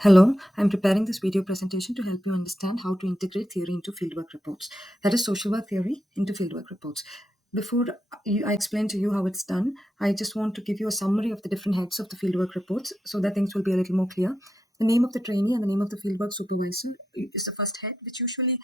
Hello, I'm preparing this video presentation to help you understand how to integrate theory into fieldwork reports. That is social work theory into fieldwork reports. Before I explain to you how it's done, I just want to give you a summary of the different heads of the fieldwork reports so that things will be a little more clear. The name of the trainee and the name of the fieldwork supervisor is the first head, which usually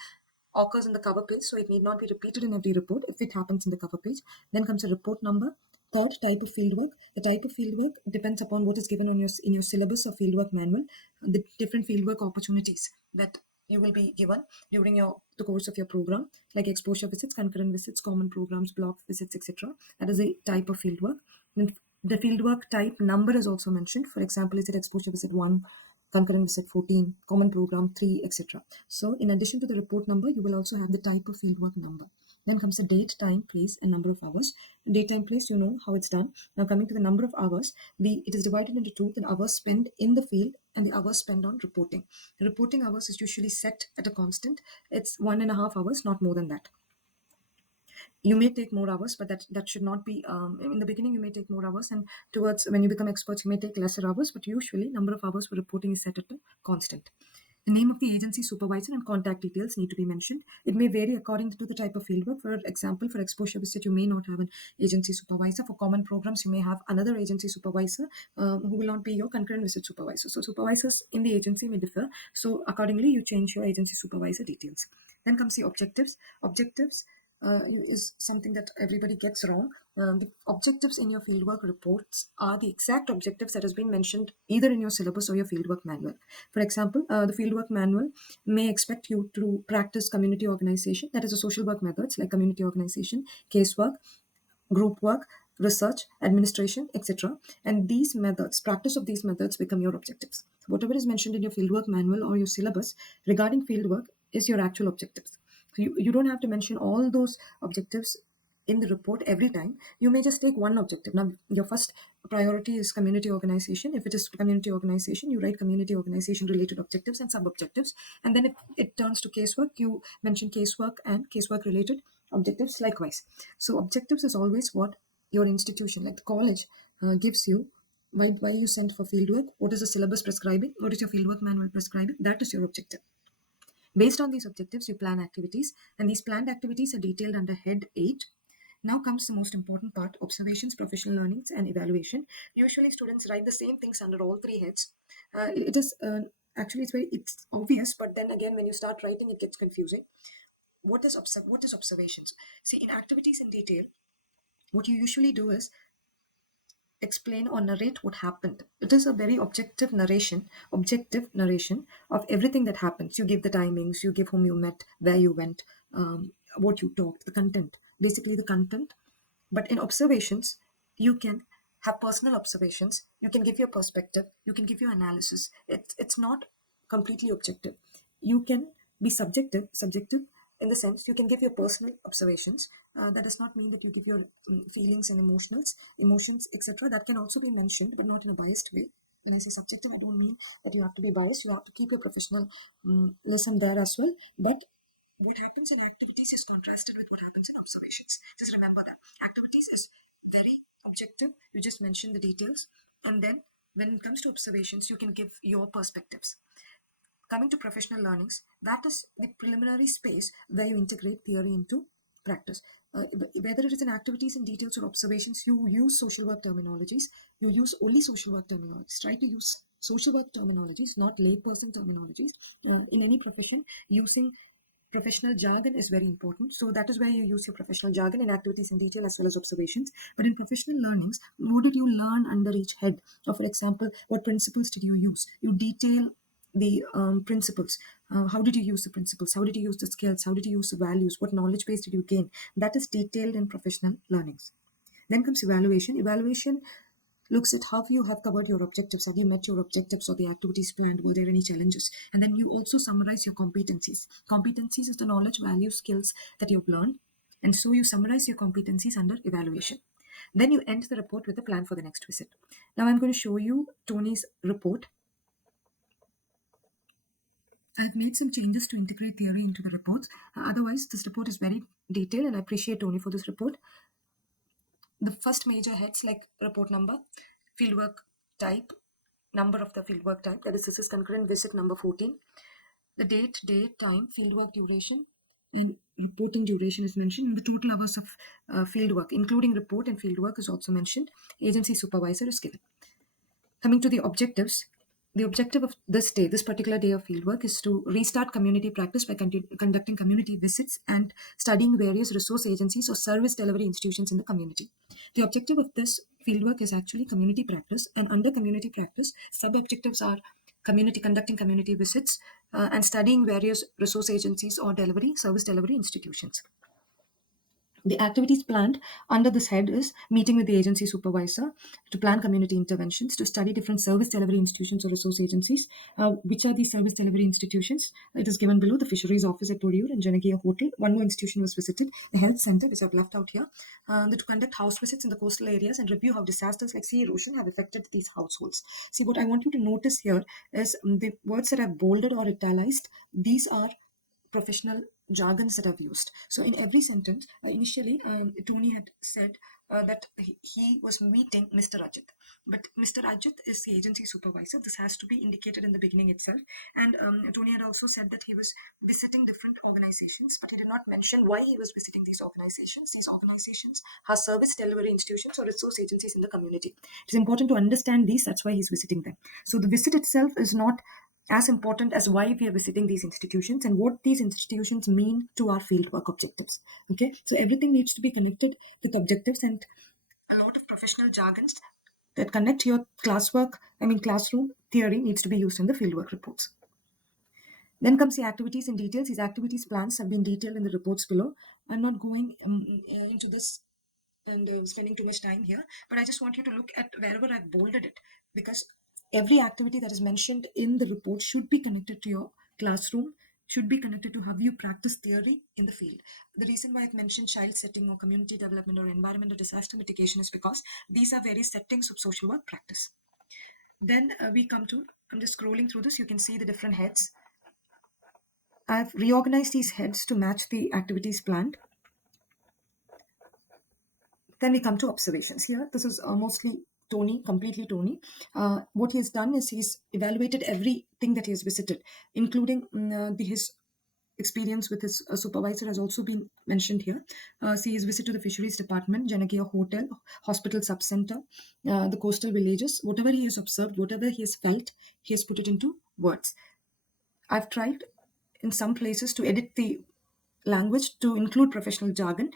occurs in the cover page, so it need not be repeated in every report if it happens in the cover page. Then comes a report number. Third, type of fieldwork. The type of fieldwork depends upon what is given in your syllabus or fieldwork manual. The different fieldwork opportunities that you will be given during the course of your program, like exposure visits, concurrent visits, common programs, block visits, etc. That is a type of fieldwork. And the fieldwork type number is also mentioned. For example, is it exposure visit 1, concurrent visit 14, common program 3, etc. So in addition to the report number, you will also have the type of fieldwork number. Then comes the date, time, place, and number of hours. Date, time, place, you know how it's done. Now coming to the number of hours, it is divided into two: the hours spent in the field and the hours spent on reporting. The reporting hours is usually set at a constant. It's 1.5 hours, not more than that. You may take more hours, but that should not be. In the beginning, you may take more hours, and towards when you become experts, you may take lesser hours. But usually, number of hours for reporting is set at a constant. The name of the agency supervisor and contact details need to be mentioned. It may vary according to the type of fieldwork. For example, for exposure visit, you may not have an agency supervisor. For common programs, you may have another agency supervisor who will not be your concurrent visit supervisor. So supervisors in the agency may differ. So accordingly, you change your agency supervisor details. Then comes the objectives. Objectives is something that everybody gets wrong. The objectives in your fieldwork reports are the exact objectives that has been mentioned either in your syllabus or your fieldwork manual. For example, the fieldwork manual may expect you to practice community organization, that is, a social work methods like community organization, casework, group work, research, administration, etc. And these methods, practice of these methods become your objectives. Whatever is mentioned in your fieldwork manual or your syllabus regarding fieldwork is your actual objectives. So you don't have to mention all those objectives in the report every time. You may just take one objective. Now, your first priority is community organization. If it is community organization, you write community organization related objectives and sub objectives. And then if it turns to casework, you mention casework and casework related objectives likewise. So objectives is always what your institution, like the college, gives you. Why you sent for fieldwork? What is the syllabus prescribing? What is your fieldwork manual prescribing? That is your objective. Based on these objectives, you plan activities, and these planned activities are detailed under Head 8. Now comes the most important part: observations, professional learnings, and evaluation. Usually, students write the same things under all three heads. It is actually it's obvious, but then again, when you start writing, it gets confusing. What is observations? See, in activities in detail, what you usually do is explain or narrate what happened. It is a very objective narration of everything that happens. You give the timings, you give whom you met, where you went, what you talked, the content, basically the content. But in observations, you can have personal observations, you can give your perspective, you can give your analysis. It's not completely objective. You can be subjective in the sense you can give your personal observations. That does not mean that you give your feelings and emotions, etc. That can also be mentioned, but not in a biased way. When I say subjective, I don't mean that you have to be biased. You have to keep your professional lesson there as well. But what happens in activities is contrasted with what happens in observations. Just remember that activities is very objective. You just mention the details, and then when it comes to observations, you can give your perspectives. Coming to professional learnings, that is the preliminary space where you integrate theory into practice. Whether it is in activities in details or observations, you use social work terminologies. You use only social work terminologies. Try to use social work terminologies, not layperson terminologies. In any profession, using professional jargon is very important. So that is where you use your professional jargon in activities in detail as well as observations. But in professional learnings, what did you learn under each head? Or for example, what principles did you use? You detail the principles. How did you use the principles? How did you use the skills? How did you use the values? What knowledge base did you gain? That is detailed in professional learnings. Then comes evaluation. Evaluation looks at how you have covered your objectives. Have you met your objectives or the activities planned? Were there any challenges? And then you also summarize your competencies. Competencies is the knowledge, values, skills that you've learned. And so you summarize your competencies under evaluation. Then you end the report with a plan for the next visit. Now I'm going to show you Tony's report. I've made some changes to integrate theory into the reports. Otherwise, this report is very detailed, and I appreciate Tony for this report. The first major heads like report number, fieldwork type, number of the fieldwork type. That is, this is concurrent visit number 14. The date, time, fieldwork duration, and report and duration is mentioned. And the total hours of fieldwork, including report and fieldwork, is also mentioned. Agency supervisor is given. Coming to the objectives, the objective of this day, this particular day of fieldwork, is to restart community practice by conducting community visits and studying various resource agencies or service delivery institutions in the community. The objective of this fieldwork is actually community practice, and under community practice, sub-objectives are conducting community visits and studying various resource agencies or service delivery institutions. The activities planned under this head is meeting with the agency supervisor to plan community interventions, to study different service delivery institutions or resource agencies. Which are these service delivery institutions? It is given below: the Fisheries Office at Toriur and Janagiya Hotel. One more institution was visited, the health center, which I've left out here. To conduct house visits in the coastal areas and review how disasters like sea erosion have affected these households. See, what I want you to notice here is the words that I've bolded or italicized. These are professional jargons that I've used. So in every sentence, initially, Tony had said that he was meeting Mr. Rajat. But Mr. Rajat is the agency supervisor. This has to be indicated in the beginning itself. And Tony had also said that he was visiting different organizations, but he did not mention why he was visiting these organizations. These organizations are service delivery institutions or resource agencies in the community. It's important to understand these. That's why he's visiting them. So the visit itself is not as important as why we are visiting these institutions and what these institutions mean to our fieldwork objectives. Okay, so everything needs to be connected with objectives, and a lot of professional jargons that connect your classroom theory needs to be used in the fieldwork reports. Then comes the activities in details. These activities plans have been detailed in the reports below. I'm not going into this and spending too much time here, but I just want you to look at wherever I've bolded it, because every activity that is mentioned in the report should be connected to your classroom, should be connected to how you practice theory in the field. The reason why I've mentioned child setting or community development or environmental disaster mitigation is because these are various settings of social work practice. Then we come to, I'm just scrolling through this, you can see the different heads. I've reorganized these heads to match the activities planned. Then we come to observations. Here, this is mostly Tony, completely Tony. What he has done is he's evaluated everything that he has visited, including his experience with his supervisor has also been mentioned here. See his visit to the fisheries department, Janagiya Hotel, hospital subcenter, the coastal villages. Whatever he has observed, whatever he has felt, he has put it into words. I've tried in some places to edit the language to include professional jargon.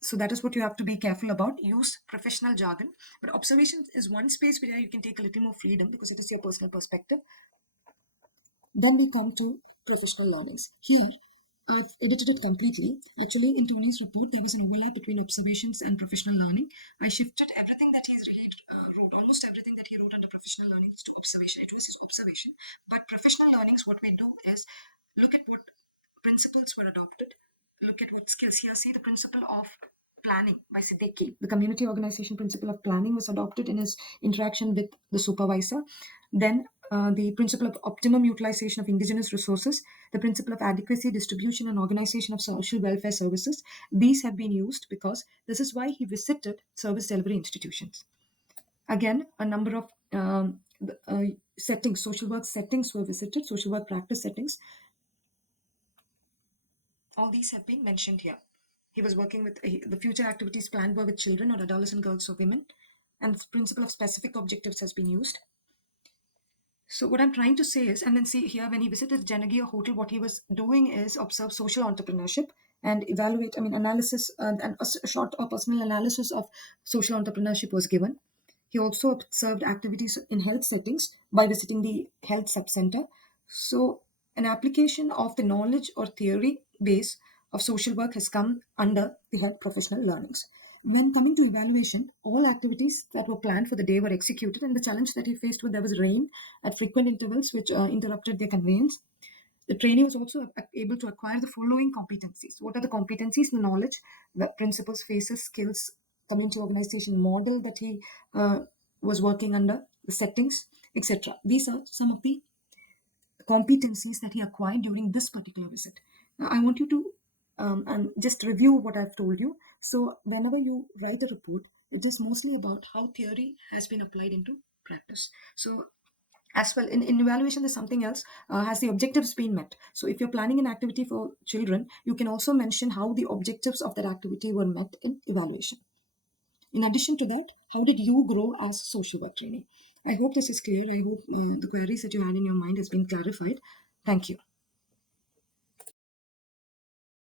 So that is what you have to be careful about. Use professional jargon. But observations is one space where you can take a little more freedom because it is your personal perspective. Then we come to professional learnings. Here, I've edited it completely. Actually, in Tony's report, there was an overlap between observations and professional learning. I shifted everything that he wrote, almost everything that he wrote under professional learnings to observation. It was his observation. But professional learnings, what we do is look at what principles were adopted, look at what skills. Here, see the principle of planning by Siddiqui. The community organization principle of planning was adopted in his interaction with the supervisor. Then the principle of optimum utilization of indigenous resources, the principle of adequacy, distribution, and organization of social welfare services. These have been used because this is why he visited service delivery institutions. Again, a number of settings, social work settings were visited, social work practice settings. All these have been mentioned here. He was working with the future activities planned were with children or adolescent girls or women, and the principle of specific objectives has been used. So what I'm trying to say is, and then see here when he visited Janagiya Hotel, what he was doing is observe social entrepreneurship and evaluate, analysis and a short or personal analysis of social entrepreneurship was given. He also observed activities in health settings by visiting the health subcenter. So an application of the knowledge or theory base of social work has come under the health professional learnings. When coming to evaluation, all activities that were planned for the day were executed, and the challenge that he faced with there was rain at frequent intervals, which interrupted their conveyance. The trainee was also able to acquire the following competencies. What are the competencies? The knowledge, the principles, phases, skills, community organization model that he was working under, the settings, etc. These are some of the competencies that he acquired during this particular visit. Now, I want you to and just review what I've told you. So, whenever you write a report, it is mostly about how theory has been applied into practice. So, As well, in evaluation, there's something else. Has the objectives been met? So if you're planning an activity for children, you can also mention how the objectives of that activity were met in evaluation. In addition to that, how did you grow as social work trainee? I hope this is clear. I hope the queries that you had in your mind has been clarified. Thank you.